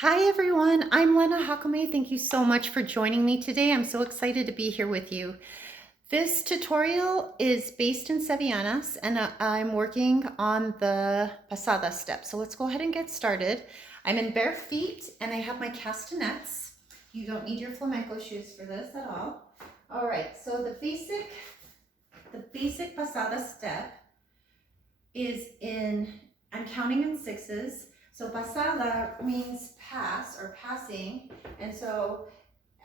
Hi everyone, I'm Lena Jacome. Thank you so much for joining me today. I'm so excited to be here with you. This tutorial is based in Sevillanas and I'm working on the Pasadas step. So let's go ahead and get started. I'm in bare feet and I have my castanets. You don't need your flamenco shoes for this at all. All right, so the basic Pasada step is I'm counting in sixes. So pasada means pass or passing, and so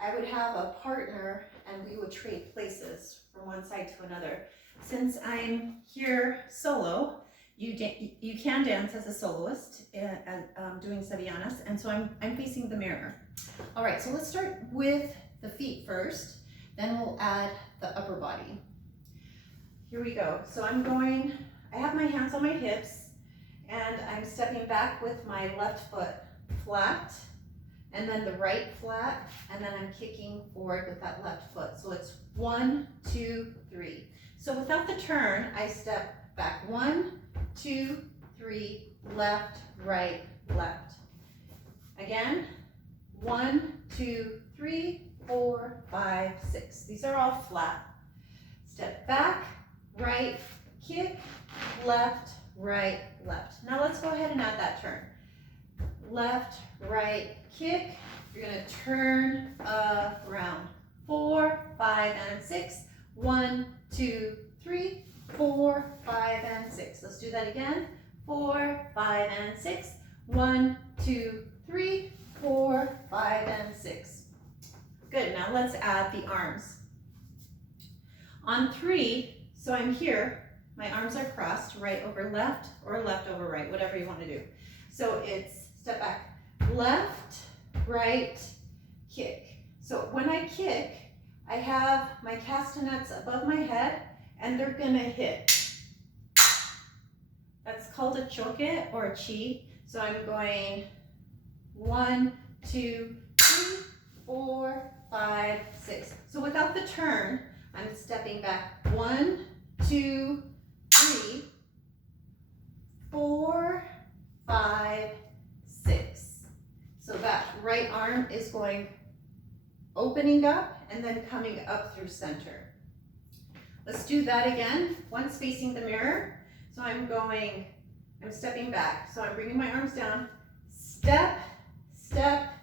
I would have a partner and we would trade places from one side to another. Since I'm here solo, you can dance as a soloist doing Sevillanas, and so I'm facing the mirror. All right, so let's start with the feet first, then we'll add the upper body. Here we go. So I have my hands on my hips, and I'm stepping back with my left foot flat, and then the right flat, and then I'm kicking forward with that left foot. So it's 1, 2, 3. So without the turn, I step back 1, 2, 3, left, right, left. Again, 1, 2, 3, 4, 5, 6. These are all flat. Step back, right, kick, left, right, left. Now let's go ahead and add that turn. Left, right, kick. You're gonna turn around. 4, 5, and 6. 1, 2, 3, 4, 5, and 6. Let's do that again. 4, 5, and 6. 1, 2, 3, 4, 5, and 6. Good, now let's add the arms. On 3, so I'm here, my arms are crossed, right over left or left over right, whatever you want to do. So it's step back, left, right, kick. So when I kick, I have my castanets above my head and they're gonna hit. That's called a choque or a chi. So I'm going 1, 2, 3, 4, 5, 6. So without the turn, I'm stepping back 1, 2, 3, 4, 5, 6. So that right arm is opening up and then coming up through center. Let's do that again, once facing the mirror. So I'm stepping back. So I'm bringing my arms down, step, step,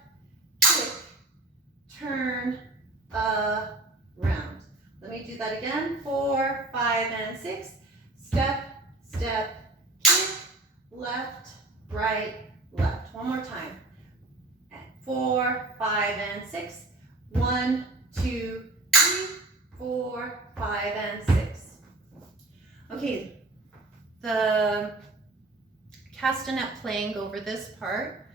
kick, turn, around. Let me do that again, 4, 5, and 6. Step, step, kick, left, right, left. One more time. 4, 5, and 6. 1, 2, 3, 4, 5, and 6. Okay, the castanet playing over this part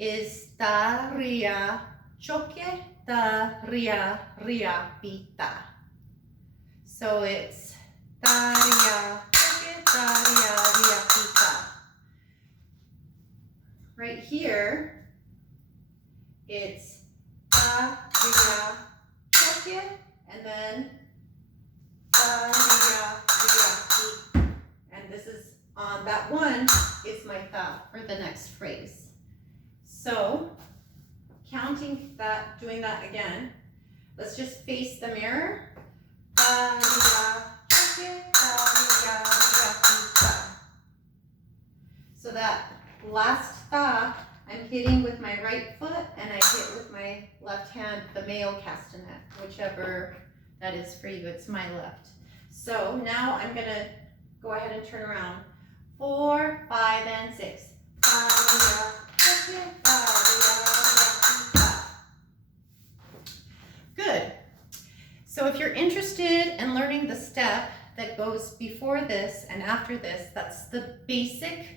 is ta, ria, choque, ta, ria, ria, pita. So it's ta, ria, choque, ta, ria, ria, pita. Right here, it's ta, ria, choque, and then ta, ria, ria, pita. And this is on that one, is my ta for the next phrase. So, counting that, doing that again, let's just face the mirror. So that last ta, I'm hitting with my right foot and I hit with my left hand the male castanet, whichever that is for you. It's my left. So now I'm gonna go ahead and turn around. 4, 5, and 6. Good. So if you're interested in learning the step that goes before this and after this, that's the basic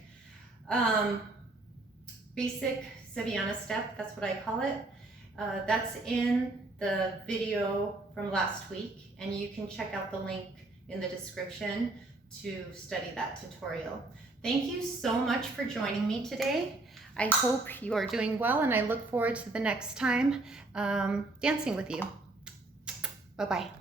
Sevillana step, that's what I call it. That's in the video from last week, and you can check out the link in the description to study that tutorial. Thank you so much for joining me today. I hope you are doing well, and I look forward to the next time dancing with you. Bye-bye.